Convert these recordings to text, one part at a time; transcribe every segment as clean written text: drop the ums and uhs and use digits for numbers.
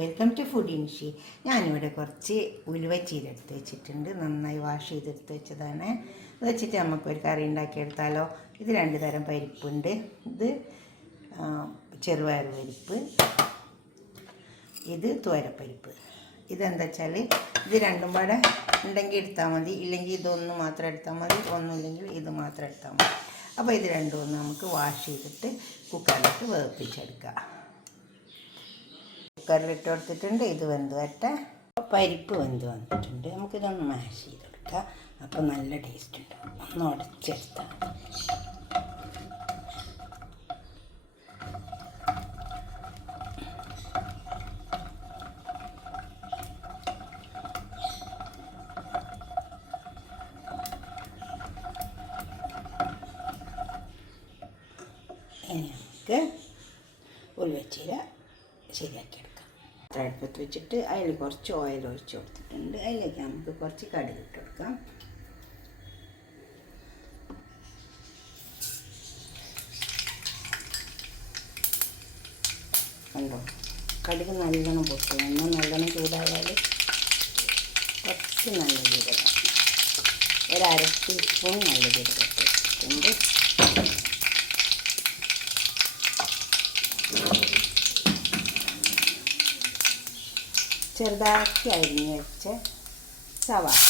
Welcome to food ഇൻഷി. ഞാനിവിടെ കുറച്ച് ഉലുവച്ചീര എടുത്ത് വെച്ചിട്ടുണ്ട്. നന്നായി വാഷ് ചെയ്തെടുത്ത് വെച്ചതാണ്. അത് വെച്ചിട്ട് നമുക്കൊരു കറി ഉണ്ടാക്കിയെടുത്താലോ. ഇത് 2 തരം പരിപ്പുണ്ട്. ഇത് ചെറുപയർ പരിപ്പ്, ഇത് തുവരപ്പരിപ്പ്. ഇതെന്താ വെച്ചാൽ ഇത് രണ്ടും പാടെ ഉണ്ടെങ്കിൽ എടുത്താൽ മതി, ഇല്ലെങ്കിൽ ഇതൊന്ന് മാത്രം എടുത്താൽ മതി, ഒന്നുമില്ലെങ്കിൽ ഇത് മാത്രം എടുത്താൽ മതി. അപ്പോൾ ഇത് രണ്ടും ഒന്ന് നമുക്ക് വാഷ് ചെയ്തിട്ട് കുക്കറിലിട്ട് വേവിപ്പിച്ചെടുക്കാം. കുക്കറിലിട്ട് കൊടുത്തിട്ടുണ്ട്. ഇത് വെന്ത് വരട്ടെ. പരിപ്പ് വെന്ത് വന്നിട്ടുണ്ട്. നമുക്കിതൊന്ന് മാഷ് ചെയ്തെടുക്കാം. അപ്പോൾ നല്ല ടേസ്റ്റ് ഉണ്ടാവും. ഒന്ന് ഉടച്ചെടുത്താൽ ഇനി നമുക്ക് ഉലുവച്ചീര ശരിയാക്കിയെടുക്കാം. അടുപ്പത്ത് വെച്ചിട്ട് അതിൽ കുറച്ച് ഓയിൽ ഒഴിച്ച് കൊടുത്തിട്ടുണ്ട്. അതിലേക്ക് നമുക്ക് കുറച്ച് കടുക് ഇട്ട് കൊടുക്കാം. കണ്ടോ, കടുക് നല്ലോണം പൊട്ടും. നല്ലോണം ചൂടായാൽ കുറച്ച് നല്ല ജീരകം, 1/2 ടീസ്പൂൺ നല്ല ജീരകം ഇട്ടിട്ടുണ്ട്. ചെറുതാക്കി അരിഞ്ഞ് വെച്ച സവാള,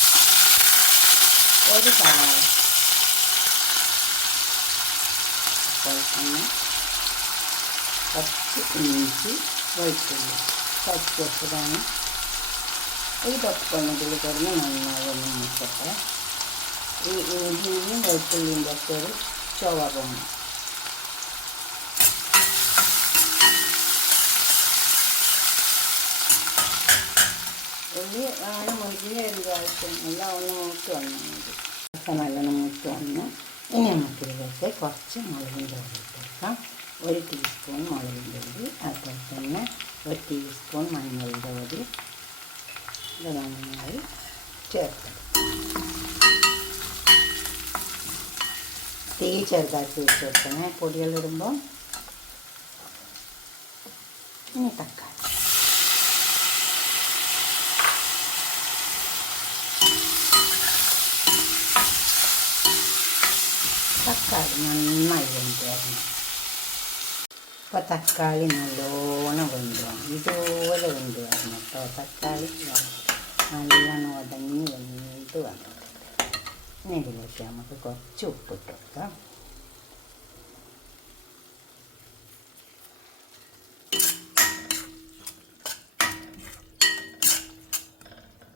1 സവാള, അപ്പോൾ തന്നെ കുറച്ച് ഇഞ്ചി വെളുത്തുള്ളി ചതച്ച് വെച്ചതാണ്. ഒരു തൊപ്പൊന്നതിൽ കിടന്ന് നന്നായി ഒന്ന് മൂക്കട്ടെ. ഈ ഇഞ്ചിയും വെളുത്തുള്ളിൻ്റെ ഒക്കെ ഒരു ചുവ പോകണം. ഉള്ളി അങ്ങനെ മുഴുവൻ എന്ത് ആവശ്യമില്ല, ഒന്ന് മൂത്ത് വന്നാൽ മതി. നല്ലോണം മൂത്ത് വന്ന് ഇനി നമുക്കിതിലേക്ക് കുറച്ച് മുളകിൻ്റെ പൊടി ഇട്ട് കൊടുക്കാം. 1 ടീസ്പൂൺ മുളകിൻ്റെ പൊടി, അതുപോലെ തന്നെ 1 ടീസ്പൂൺ മഞ്ഞളിൻ്റെ പൊടി. ഇത് നന്നായി ചേർക്കണം. തീ ചെറുതാക്കി വെച്ച് കൊടുക്കണേ പൊടികളിടുമ്പോൾ. ഇനി തക്കാളി, നന്നായി വെന്ത് വരണം. അപ്പോൾ തക്കാളി നല്ലോണം വെന്ത് വേണം, ഇതുപോലെ വെന്ത് വരണം കേട്ടോ. തക്കാളി നല്ലോണം ഉടഞ്ഞ് വെന്ത് വന്നിട്ടുണ്ട്. ഇനി ഇതിലേക്ക് നമുക്ക് കുറച്ച് ഉപ്പിട്ട് കൊടുക്കാം.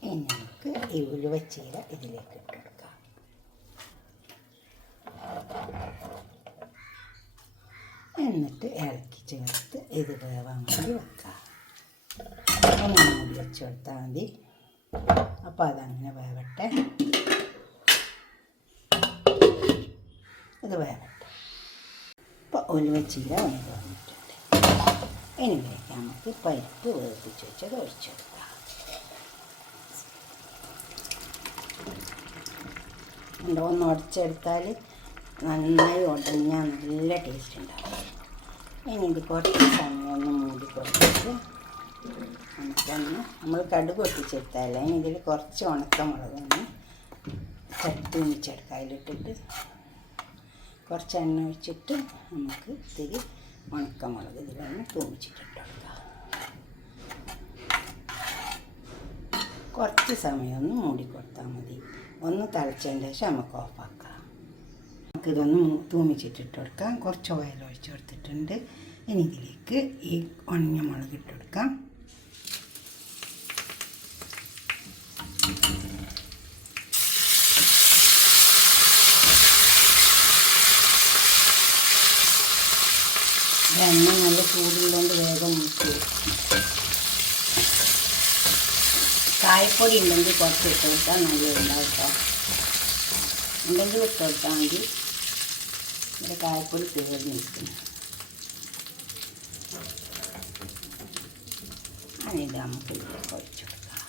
ഇനി നമുക്ക് ഈ ഉലുവച്ചീര ഇതിലേക്ക് ഇട്ട് കൊടുക്കാം. എന്നിട്ട് ഇളക്കി ചേർത്ത് ഇത് വേവാൻ വേണ്ടി വെക്കാം. ഒന്ന് മൂടി വെച്ച് കൊടുത്താൽ മതി. അപ്പോൾ അതങ്ങനെ വേവട്ടെ. ഇത് വേവട്ടെ. ഇപ്പോൾ ഉലുവച്ചീര വെന്ത് വന്നിട്ടുണ്ട്. ഇനിയിലേക്ക് നമുക്ക് പരിപ്പ് വേവിച്ച് വെച്ചത് ഒഴിച്ചെടുക്കാം. ഒന്ന് ഉടച്ചെടുത്താൽ നന്നായി ഉടഞ്ഞാൽ നല്ല ടേസ്റ്റ് ഉണ്ടാവും. ഇനി ഇത് കുറച്ച് സമയം ഒന്ന് മൂടി കൊടുത്തിട്ട് നമുക്കൊന്ന് നമ്മൾ കടുക് പൊട്ടിച്ചെടുത്താൽ ഇനി ഇതിൽ കുറച്ച് ഉണക്കമുളകൊന്ന് ചട്ടി ഒന്നിച്ചെടുക്കാം. അതിലിട്ടിട്ട് കുറച്ച് എണ്ണ ഒഴിച്ചിട്ട് നമുക്ക് ഇത്തിരി ഉണക്കമുളക് ഇതിലൊന്ന് തൂമിച്ചിട്ടിട്ട് കൊടുക്കാം. കുറച്ച് സമയം ഒന്ന് മൂടി കൊടുത്താൽ മതി. ഒന്ന് തിളച്ചതിന് ശേഷം നമുക്ക് ഓഫാക്കാം. നമുക്കിതൊന്ന് തൂമിച്ചിട്ടിട്ട് കൊടുക്കാം. കുറച്ച് ഓയിൽ ഒഴിച്ച് കൊടുത്തിട്ടുണ്ട്. ഇനി ഇതിലേക്ക് ഈ ഉണങ്ങിയ മുളക് ഇട്ട് കൊടുക്കാം. എണ്ണ നല്ല ചൂടുള്ളതുകൊണ്ട് വേഗം മുക്കി. കായപ്പൊടി ഉണ്ടെങ്കിൽ കുറച്ച് ഇട്ട് കൊടുത്താൽ നല്ലതുണ്ടാവും കേട്ടോ. ഉണ്ടെങ്കിൽ ഇട്ട് കൊടുത്താൽ മതി. ഇവിടെ കായപ്പൊടി തീർന്ന് നിൽക്കുന്നു. അതിത് നമുക്ക് ഇതിലേക്ക് ഒഴിച്ചു കൊടുക്കാം.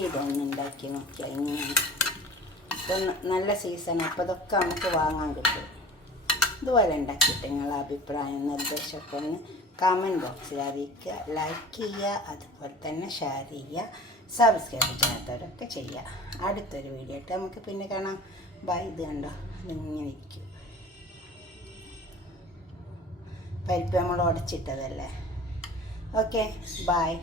ഇതൊന്ന് ഉണ്ടാക്കി നോക്കിയാൽ ഇങ്ങനെ ഇപ്പം നല്ല സീസൺ. അപ്പോൾ ഇതൊക്കെ നമുക്ക് വാങ്ങാൻ കിട്ടും. ഇതുപോലെ ഉണ്ടാക്കിയിട്ട് നിങ്ങളുടെ അഭിപ്രായം നിർദ്ദേശമൊക്കെ ഒന്ന് കമൻറ്റ് ബോക്സിൽ അറിയിക്കുക. ലൈക്ക് ചെയ്യുക, അതുപോലെ തന്നെ ഷെയർ ചെയ്യുക, സബ്സ്ക്രൈബ് ചെയ്യാത്തവരൊക്കെ ചെയ്യുക. അടുത്തൊരു വീഡിയോ ആയിട്ട് നമുക്ക് പിന്നെ കാണാം. ബൈ. ഇത് കണ്ടോ, ഇതിങ്ങനെ ഇരിക്കും. പരിപ്പ് നമ്മൾ ഉടച്ചിട്ടതല്ലേ. Okay, by.